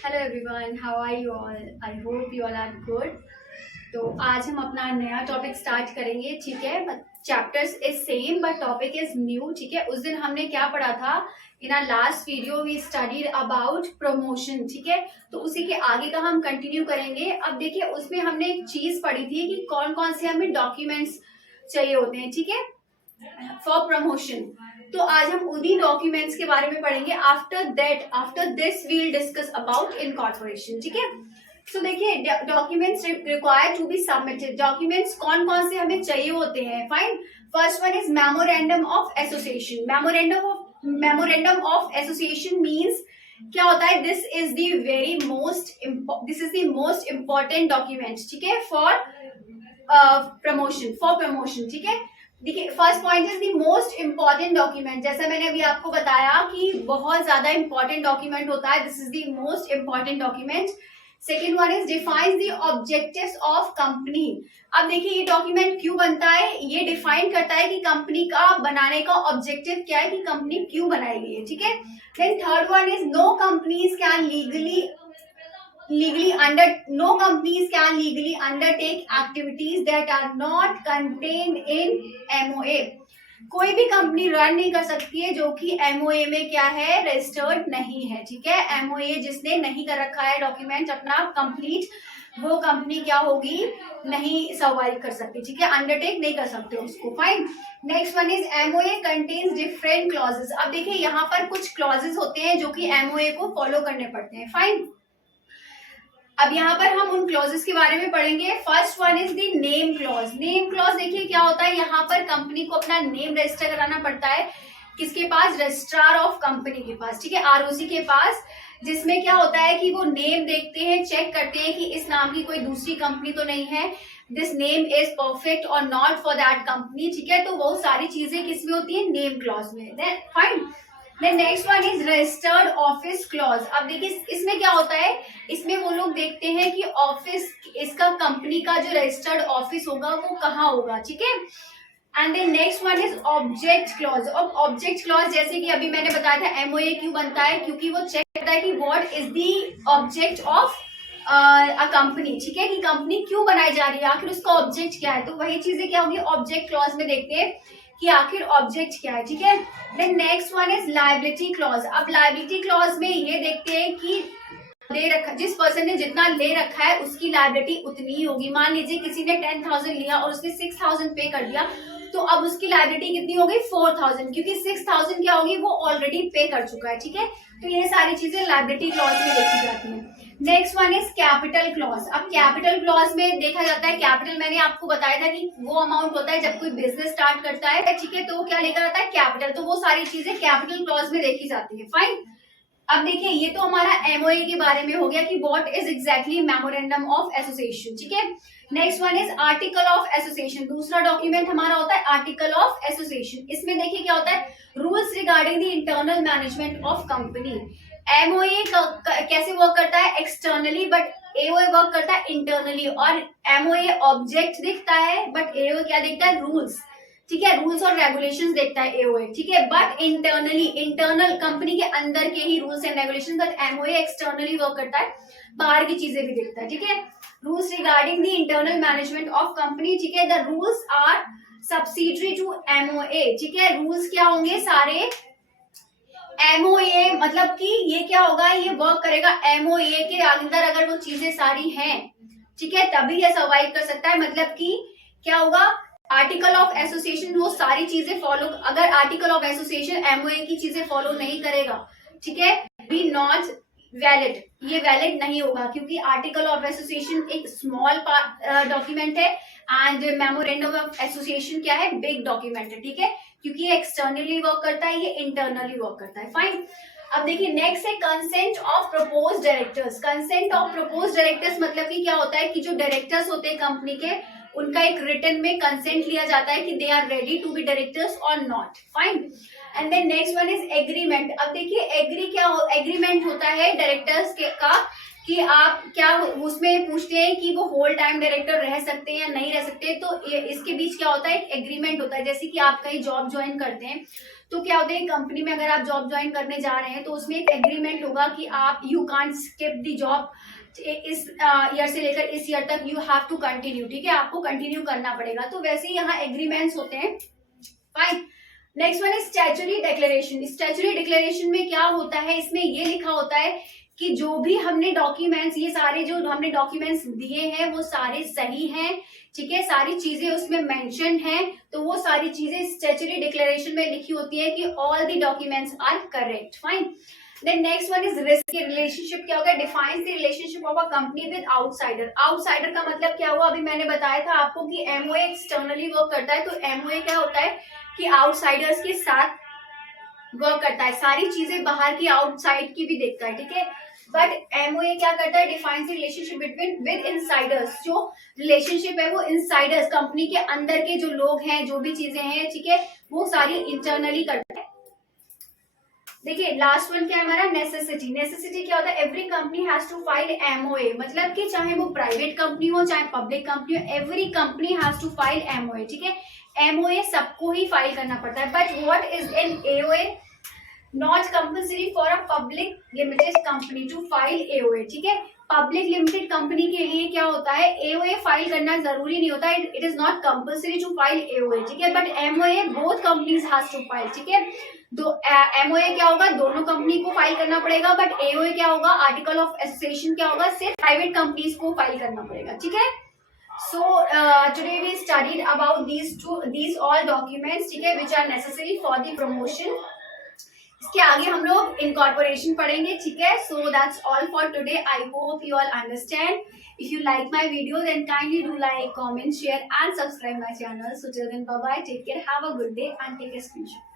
Hello everyone, how are you all? I hope you all are good. तो आज हम अपना नया टॉपिक स्टार्ट करेंगे, ठीक है। Chapters is same but topic is new, ठीक है। उस दिन हमने क्या पढ़ा था? In our last video we studied about promotion, ठीक है। तो उसी के आगे का हम कंटिन्यू करेंगे। अब देखिए, उसमें हमने एक चीज पढ़ी थी कि कौन कौन से हमें डॉक्यूमेंट्स चाहिए होते हैं, ठीक है, फॉर प्रमोशन। तो आज हम उन्हीं डॉक्यूमेंट्स के बारे में पढ़ेंगे। After this we'll discuss about incorporation, ठीक है। सो देखिए, documents required to be submitted. Documents कौन कौन से हमें चाहिए होते हैं? Fine. First one is memorandum of association. Memorandum of association means क्या होता है? This is the most important document, ठीक है, फॉर प्रमोशन, ठीक है। देखिए, first point is the most important document. जैसा मैंने अभी आपको बताया कि बहुत ज्यादा इंपॉर्टेंट डॉक्यूमेंट होता है, this is the most important document. Second one is defines the objectives of company. अब देखिए, ये डॉक्यूमेंट क्यों बनता है? ये डिफाइन करता है कि कंपनी का बनाने का ऑब्जेक्टिव क्या है, कि कंपनी क्यों बनाई गई है, ठीक है। Then third one is no companies can legally undertake activities that are not contained in MOA. कोई भी कंपनी रन नहीं कर सकती है जो कि MOA में क्या है, रजिस्टर्ड नहीं है, ठीक है। MOA जिसने नहीं कर रखा है डॉक्यूमेंट अपना कंप्लीट, वो कंपनी क्या होगी, नहीं सर्वाइव कर सकती, ठीक है, अंडरटेक नहीं कर सकते उसको। Fine. Next one is MOA contains different clauses. अब देखिए, यहाँ पर कुछ क्लॉजेस होते हैं जो कि MOA को फॉलो करने पड़ते हैं। फाइन। अब यहाँ पर हम उन क्लॉजेस के बारे में पढ़ेंगे। First one is the name clause. Name clause देखिए क्या होता है, यहाँ पर कंपनी को अपना नेम रजिस्टर कराना पड़ता है। किसके पास? रजिस्ट्रार ऑफ कंपनी के पास, ठीक है, ROC के पास। जिसमें क्या होता है कि वो नेम देखते हैं, चेक करते हैं कि इस नाम की कोई दूसरी कंपनी तो नहीं है, दिस नेम इज परफेक्ट और नॉट फॉर दैट कंपनी, ठीक है। तो वो सारी चीजें किसमें होती है? नेम क्लॉज में। Then fine. Then next one is registered office clause. अब देखिए, इसमें क्या होता है, इसमें वो लोग देखते हैं कि ऑफिस, इसका कंपनी का जो रजिस्टर्ड ऑफिस होगा वो कहाँ होगा, ठीक है। And then next one is object clause. अब ऑब्जेक्ट क्लॉज जैसे कि अभी मैंने बताया था, MOA क्यों बनता है, क्योंकि वो चेक करता है कि what is the object of a company, ठीक है, कि कंपनी क्यों बनाई जा रही है, आखिर उसका ऑब्जेक्ट क्या है। तो वही चीजें क्या होगी, ऑब्जेक्ट क्लॉज में देखते हैं कि आखिर ऑब्जेक्ट क्या है, ठीक है। Then next one is liability clause. अब लायबिलिटी क्लॉज में ये देखते हैं कि दे रखा, जिस पर्सन ने जितना ले रखा है उसकी लायबिलिटी उतनी ही होगी। मान लीजिए किसी ने 10,000 लिया और उसने 6,000 पे कर दिया, तो अब उसकी लायबिलिटी कितनी होगी? 4,000, क्योंकि 6,000 क्या होगी, वो ऑलरेडी पे कर चुका है, ठीक है। तो ये सारी चीजें लायबिलिटी क्लॉज में देखी जाती है। Next one is capital clause. अब कैपिटल क्लॉज में देखा जाता है, कैपिटल मैंने आपको बताया था कि वो अमाउंट होता है जब कोई बिजनेस स्टार्ट करता है, ठीक है, तो वो क्या लेकर आता है? कैपिटल। तो वो सारी चीजें कैपिटल क्लॉज में देखी जाती है। फाइन। अब देखिए, ये तो हमारा MOA के बारे में हो गया कि what is exactly memorandum of association, ठीक है। Next one is article of association. दूसरा डॉक्यूमेंट हमारा होता है आर्टिकल ऑफ एसोसिएशन। इसमें देखिए क्या होता है, rules regarding the internal management of company. MOA कैसे वर्क करता है? एक्सटर्नली, बट AOA वर्क करता है इंटरनली। और MOA ऑब्जेक्ट दिखता है बट AOA क्या देखता है? रूल्स, ठीक है, रूल्स और रेगुलेशंस देखता है AOA, ठीक है। बट इंटरनली, इंटरनल कंपनी के अंदर के ही rules and regulations, but MOA externally work करता है, बाहर की चीजें भी देखता है, ठीक है। Rules regarding the internal management of company, ठीक है, the rules are subsidiary to MOA, ठीक है। रूल्स क्या होंगे? सारे MOA, मतलब कि ये क्या होगा, ये वर्क करेगा MOA के अंदर। अगर वो चीजें सारी हैं, ठीक है, तभी ये सर्वाइव कर सकता है। मतलब कि क्या होगा, आर्टिकल ऑफ एसोसिएशन वो सारी चीजें फॉलो, अगर आर्टिकल ऑफ एसोसिएशन MOA की चीजें फॉलो नहीं करेगा, ठीक है, बी नॉट वैलिड, ये वैलिड नहीं होगा, क्योंकि आर्टिकल ऑफ एसोसिएशन एक स्मॉल डॉक्यूमेंट है एंड मेमोरेंडम ऑफ एसोसिएशन क्या है? बिग डॉक्यूमेंट है, ठीक है, क्योंकि ये एक्सटर्नली वर्क करता है, ये इंटरनली वर्क करता है। फाइन। अब देखिए, नेक्स्ट है consent of propose directors. Consent of propose directors मतलब कि क्या होता है कि जो डायरेक्टर्स होते हैं कंपनी के, उनका एक रिटन में कंसेंट लिया जाता है कि they are ready to be directors or not. Fine. And then next one is agreement. अब देखिए, एग्रीमेंट होता है डायरेक्टर्स के का, कि आप क्या उसमें पूछते हैं कि वो होल टाइम डायरेक्टर रह सकते हैं या नहीं रह सकते। तो इसके बीच क्या होता है? एक एग्रीमेंट होता है। जैसे कि आप कहीं जॉब ज्वाइन करते हैं तो क्या होता है कंपनी में अगर आप जॉब ज्वाइन करने जा रहे हैं तो उसमें एक एग्रीमेंट होगा कि आप you can't skip the job, इस ईयर से लेकर इस ईयर तक यू हैव टू कंटिन्यू, ठीक है, आपको कंटिन्यू करना पड़ेगा। तो वैसे ही यहाँ एग्रीमेंट्स होते हैं, fine. Next one is statutory declaration. Statutory declaration में क्या होता है, इसमें ये लिखा होता है कि जो भी हमने डॉक्यूमेंट्स, ये सारे जो हमने डॉक्यूमेंट्स दिए हैं वो सारे सही हैं, ठीक है, सारी चीजें उसमें मेंशन हैं, तो वो सारी चीजें स्टैच्यूटरी डिक्लेरेशन में लिखी होती है कि all the documents are correct, fine. Then next one is risk relationship. क्या होगा, defines the relationship of a company with outsider. Outsider का मतलब क्या हुआ, अभी मैंने बताया था आपको कि एमओए एक्सटर्नली वर्क करता है, तो एमओए क्या होता है कि आउटसाइडर्स के साथ वर्क करता है, सारी चीजें बाहर की आउटसाइड की भी देखता है, ठीक है। बट एमओए क्या करता है, defines relationship between with Insiders. जो रिलेशनशिप है वो इनसाइडर्स, कंपनी के अंदर के जो लोग हैं, जो भी चीजें हैं, ठीक है, वो सारी इंटरनली करता है। देखिए लास्ट वन क्या है हमारा, नेसेसिटी। नेसेसिटी क्या होता है, every company has to file MOA, मतलब कि चाहे वो प्राइवेट कंपनी हो चाहे पब्लिक कंपनी हो, every company has to file MOA, ठीक है। एमओए सबको ही फाइल करना पड़ता है, but what is an AOA, not compulsory for a public limited company to file AOA, ठीक है। पब्लिक लिमिटेड कंपनी के लिए क्या होता है, एओए फाइल करना जरूरी नहीं होता, it is not compulsory to file AOA, ठीक है। But MOA both companies has to file, ठीक है। दो एमओए क्या होगा, दोनों कंपनी को फाइल करना पड़ेगा, बट एओए क्या होगा, आर्टिकल ऑफ एसोसिएशन क्या होगा, सिर्फ प्राइवेट कंपनीज को फाइल करना पड़ेगा, ठीक है। So today we studied about these all documents, ठीक है, which are necessary for the promotion. इसके आगे हम लोग इनकॉर्पोरेशन पढ़ेंगे, ठीक है। So that's all for today. I hope you all understand. If you like my video, then kindly do like, comment, share, and subscribe my channel. So till then, bye bye. Take care. Have a good day and take a screenshot.